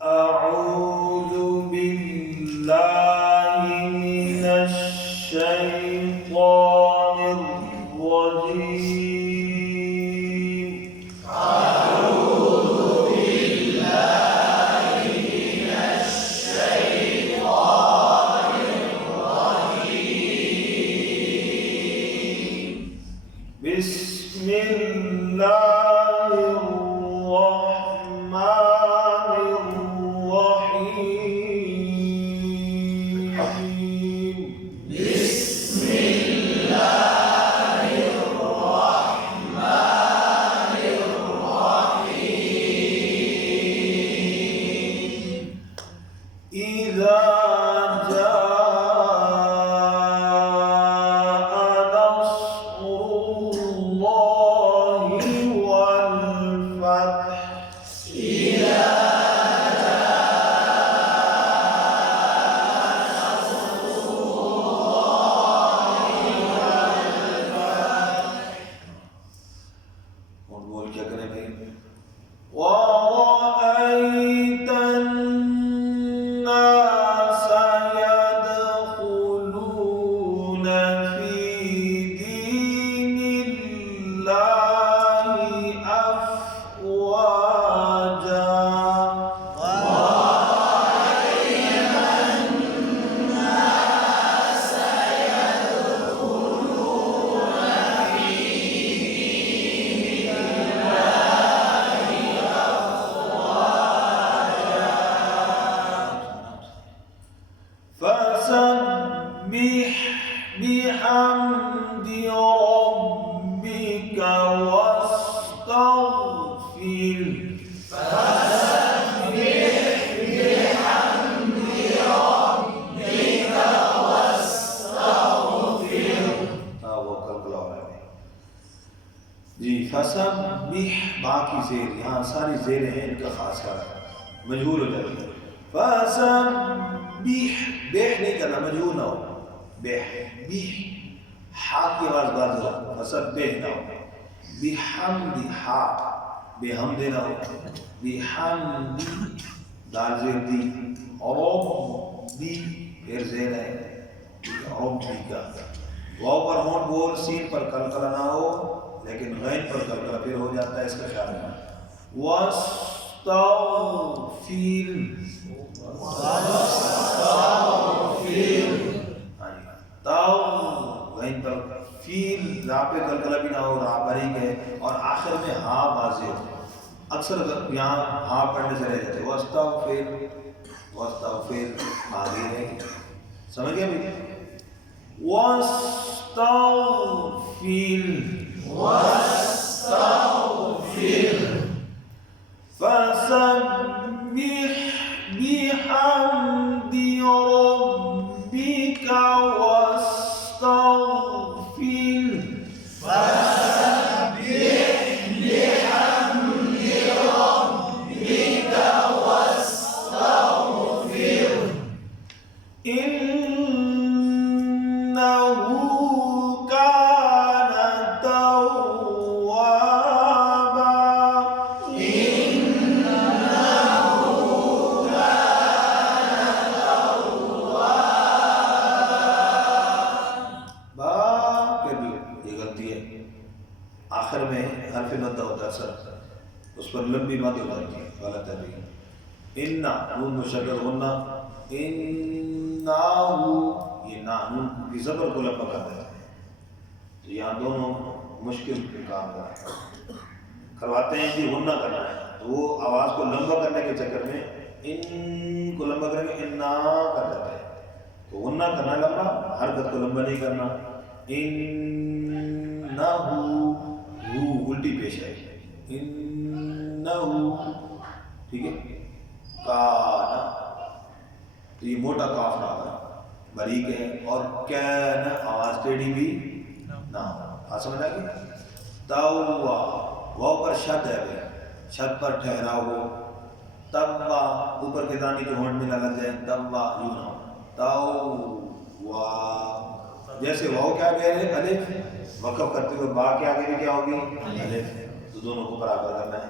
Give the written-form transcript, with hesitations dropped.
أعوذ بالله من الشيطان الرجيم. أعوذ بالله من الشيطان الرجيم. بسم الله الرحمن الرحيم. بسم الله الرحمن الرحيم. إذا جاء نصر الله والفتح. إذا और बोल क्या करेंगे? وَرَأَيْتَ النَّاسَ يَدْخُلُونَ فِي دِينِ اللَّهِ أَفْوَاجًا. فسبح بحمد ربك واستغفر. فسبح بحمد ربك واستغفر. वो कल्कला हो रहा है जी. फसब्बिह बाकी ज़ेर, यहाँ सारी ज़ेरें हैं, इनका खास कर मजबूर हो जाती है. फसब्बिह बेह नहीं करना, मजबूर ना हो. बेह बिह हा की आवाज बाज हो. फसब्बिह ना हो. बिहम्दि हा बेहम्दे ना हो. बिहम्दि दाल ज़ेर दी. रब्बी फिर ज़ेर है रब्बी का. वाव पर होंठ बोल, सीन पर कलकला ना हो, लेकिन गैन पर कलकला फिर हो जाता है, इसका ख्याल रखना. वास्तगफिर. ताऊ गैन पर फील, रा पे कलकला भी ना हो, रा बारीक है, और आखिर में हा वाज़ेह. अक्सर यहाँ हा पढ़ने से रह जाते. वास्तगफिर आगे है, समझ गए भाई? واستغفر. فسبح بحمد ربك واستغفر. فسبح بحمد ربك واستغفر. إنه كان توابا. बा के भी ये गलती है, आखिर में हर्फ मद्दा होता है सर, उस पर लंबी मद हो जाती है, गलत है भाई. इन्ना नून मुशद्दद होना. इन्नाहु ये ना नून की ज़बर को लंबा कर देता है. तो यहाँ दोनों मुश्किल काम करवाते हैं कि हुन्ना करना है, तो वो आवाज़ को लंबा करने के चक्कर में इन को लंबा करेंगे, इन्ना कर देते हैं. तो हुन्ना करना लंबा, हरकत को लंबा नहीं करना. इन्नहु हु उल्टी पेश है. इन्नहु ठीक है. काना तो ये मोटा काफ ना होगा, बारीक है. और कैन आवाज टेढ़ी भी ना हो. हाँ समझ आ गई? तव्वा वाव पर शद है भाई, शद पर ठहराव हो. तव्वा ऊपर के दाने के होंठ में ना लग जाए. तव्वा यूं ना हो. तव्वा जैसे वाव क्या आगे है अलिफ, वक़फ़ करते हुए बा के आगे भी क्या होगी अलिफ. तो दोनों को बराबर करना है.